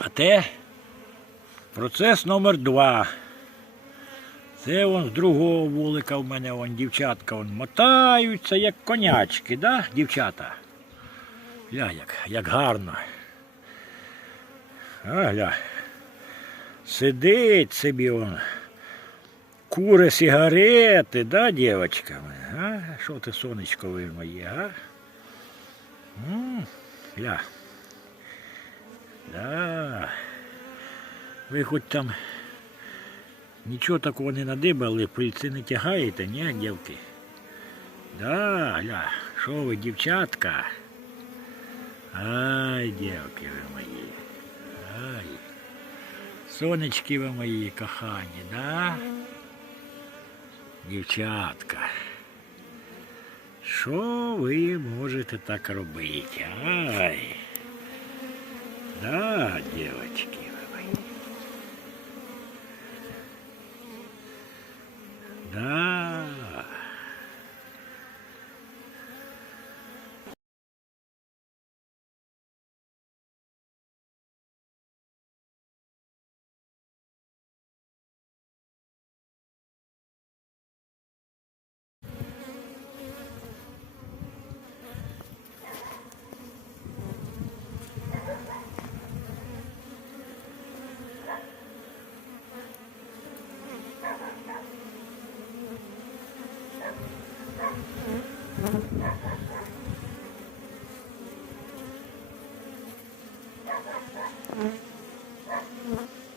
А те процес номер два. Це вон з другого вулика в мене вон дівчатка вон мотаються, як конячки, да, дівчата? Гля, як, як гарно. А, гля. Сидить собі он. Кури сигарети, да, дівчатка? А? Що ти сонечко ви моє, а? М, Гля. Да. Ви хоч там нічого такого не надибали, пильці не тягаєте, ні, дівки? Да, гля, що ви, дівчатка? Ай, дівки ви мої. Ай. Сонечки ви мої кохані, да? Дівчатка. Що ви можете так робити? Ай. Да, девочки вы. Да. Mm-hmm.